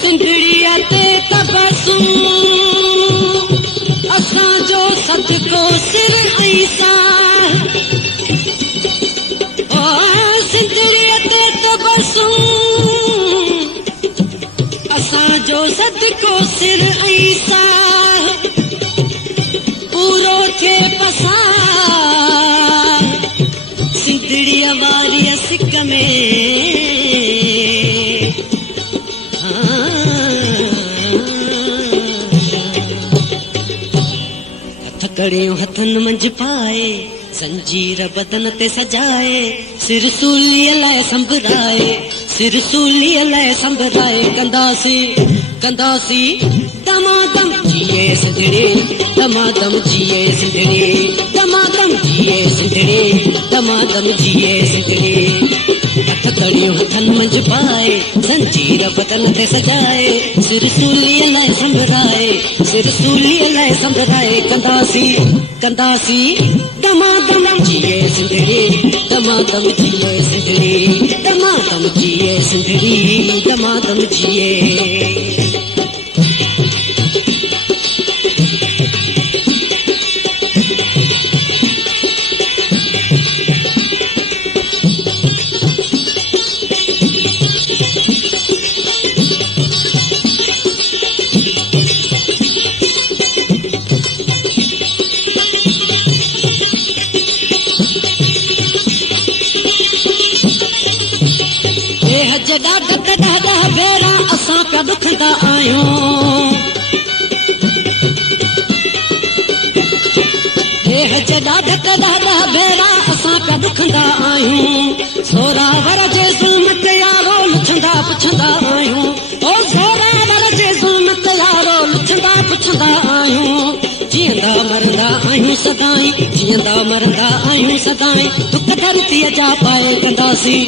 सिंधड़ीअ ते तबसूं असांजो सदको सिर ऐं साह सिंधड़ीअ ते तबसूं असांजो सदको सिर ऐं साह पूरो थिए पसार सिंधड़ीअ वारीअ सिक में कड़ियूं हथनि मंझि पाए संजीर बदन ते सजाए सिर सूलीअ लाइ संभराए सिर सूलीअ लाइ संभराए कंदासीं दमादम जिए सिंधड़ी दमादम जिए सिंधड़ी दमादम जिए सिंधड़ी दमादम जिए सिंधड़ी हथ कड़ियूं हथनि मंझि पाए संजीर बदन ते सजाए सिर सूलीअ लाइ संभराए सिर सूलीअ लाइ संभराए कंदासीं दमादम जिए सिंधड़ी दमादम जिए सिंधड़ी दमादम जिए सिंधड़ी दमादम जिए ॾाढा भेरा असां पिया ॾुखंदा आहियूं ॾाढा भेरा असां पिया ॾुखंदा आहियूं ज़ोरावर जे ज़ुल्म ते यारो लुछंदा पुछंदा आहियूं ज़ोरावर जे ज़ुल्म ते यारो लुछंदा पुछंदा आहियूं जीअंदा मरंदा आहियूं सदाई जीअंदा मरंदा आहियूं सदाई दुख धरतीअ जा पाए कंदासीं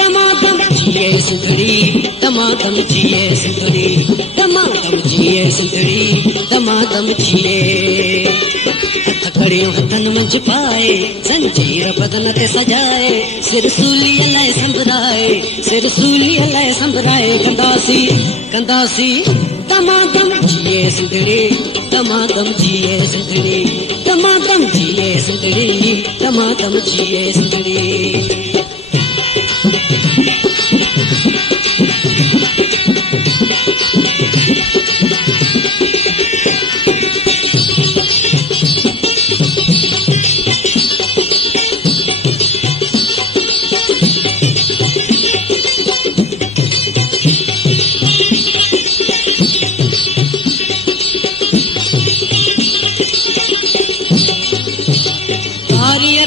दमादम जिए सिंधड़ी दमादम जिए सिंधड़ी दमादम जिए सिंधड़ी दमादम जिए हथ कड़ियूं हथनि मंझि पाए संजीर बदन ते सजाए सिर सूलीअ लाइ संभराए कंदासीं दमादम जिए सिंधड़ी दमादम जिए सिंधड़ी दमादम जिए सिंधड़ी दमादम जिए सिंधड़ी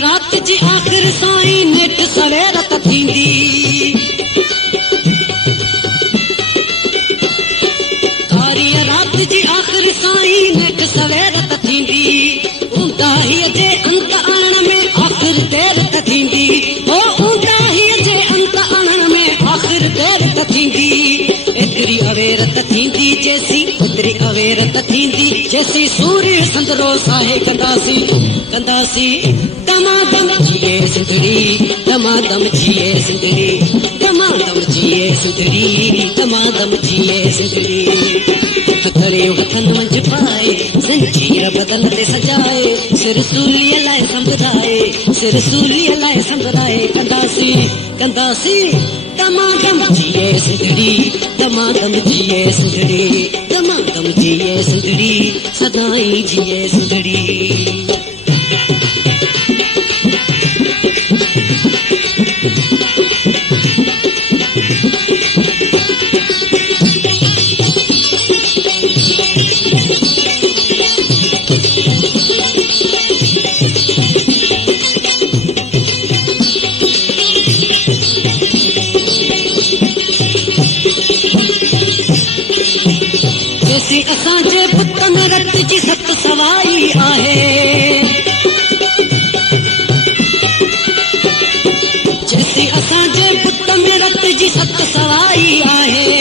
रात जी आख़िर साईं नेट सवेर त थींदी रात जी आख़िर साईं नेट सवेर त थींदी ऊंदाहीअ जे अंत आणण में आख़िर देर त थींदी ऊंदाहीअ जे अंत आणण में आख़िर देर त थींदी एतिरी अवेर त थींदी ओतिरी अवेर त थींदी जैसी सूर्य संदरो साहे कंदासीं दमादम जिए सिंधड़ी दमादम जिए सिंधड़ी दमादम जिए सिंधड़ी दमादम जिए सिंधड़ी कड़ियूं हथनि मंझि पाए संजीर बदन ते सजाए सिर सूलीअ लाइ संभराए कंदासीं दमादम जिए सिंधड़ी दमादम जिए सिंधड़ी दमादम जिए सिंधड़ी सदाई जिए सिंधड़ी असांजे पुत में रत जी सत सवाई आहे जैसी असांजे पुत में रत जी सत सवाई आहे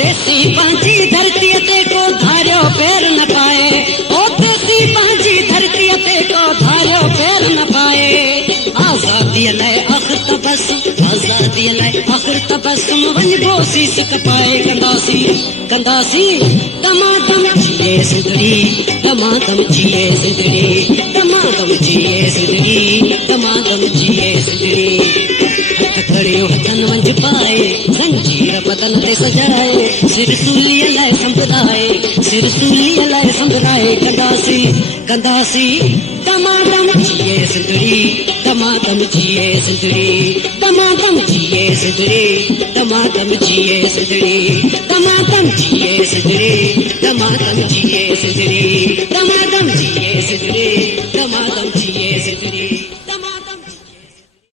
देसी पंहिंजी धरतीअ ते को धारियो पैर न पाए कसम वञिबो सीस कपाए कंदासी दमादम जिए सिंधड़ी दमादम जिए सिंधड़ी दमादम जिए सिंधड़ी दमादम जिए सिंधड़ी हथ खड़ियो हथन वंज पाए जंजीर बदन ते सजाए सिर सूलीअ लाइ संभराए कंदासी दमादम जिए सिंधड़ी दमादम जिए सिंधड़ी दमादम जिए सिंधड़ी दमादम जिए सिंधड़ी दमादम जिए सिंधड़ी दमादम जिए सिंधड़ी दमादम जिए सिंधड़ी